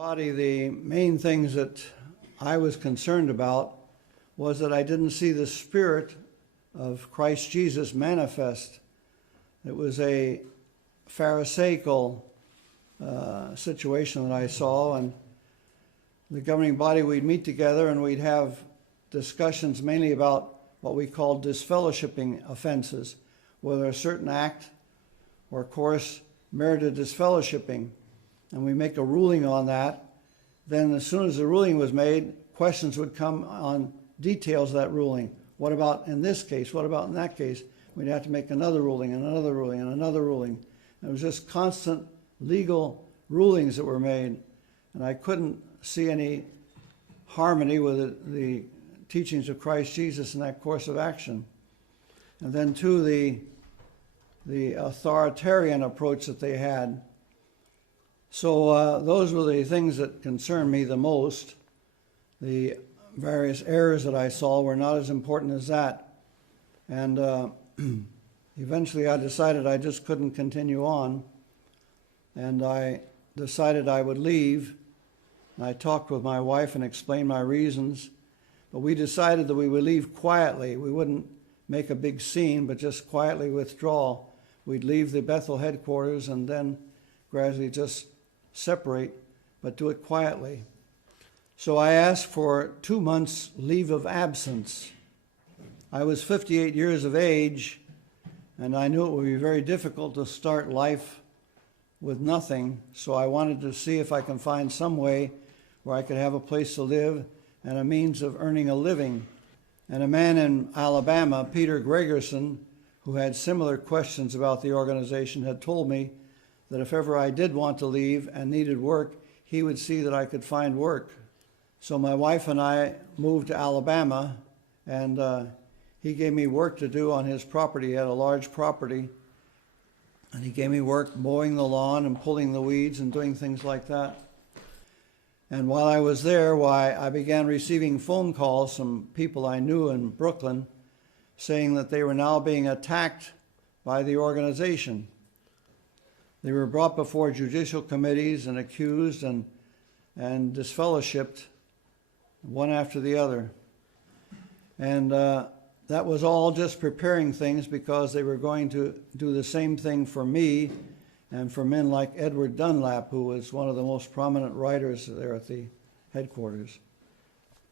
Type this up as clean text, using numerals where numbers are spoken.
Body, the main things that I was concerned about was that I didn't see the Spirit of Christ Jesus manifest. It was a Pharisaical situation that I saw, and the governing body, we'd meet together and we'd have discussions mainly about what we called disfellowshipping offenses, whether a certain act or course merited disfellowshipping, and we make a ruling on that. Then as soon as the ruling was made, questions would come on details of that ruling. What about in this case? What about in that case? We'd have to make another ruling and another ruling and another ruling. It was just constant legal rulings that were made, and I couldn't see any harmony with the teachings of Christ Jesus in that course of action. And then too, the authoritarian approach that they had. So those were the things that concerned me the most. The various errors that I saw were not as important as that. And eventually I decided I just couldn't continue on. And I decided I would leave. And I talked with my wife and explained my reasons. But we decided that we would leave quietly. We wouldn't make a big scene, but just quietly withdraw. We'd leave the Bethel headquarters and then gradually just separate, but do it quietly. So I asked for 2 months leave of absence. I was 58 years of age, and I knew it would be very difficult to start life with nothing, so I wanted to see if I can find some way where I could have a place to live and a means of earning a living. And a man in Alabama, Peter Gregerson, who had similar questions about the organization, had told me that if ever I did want to leave and needed work, he would see that I could find work. So my wife and I moved to Alabama, and he gave me work to do on his property. He had a large property, and he gave me work mowing the lawn and pulling the weeds and doing things like that. And while I was there, I began receiving phone calls from people I knew in Brooklyn saying that they were now being attacked by the organization. They were brought before judicial committees and accused and disfellowshipped, one after the other. And that was all just preparing things because they were going to do the same thing for me and for men like Edward Dunlap, who was one of the most prominent writers there at the headquarters.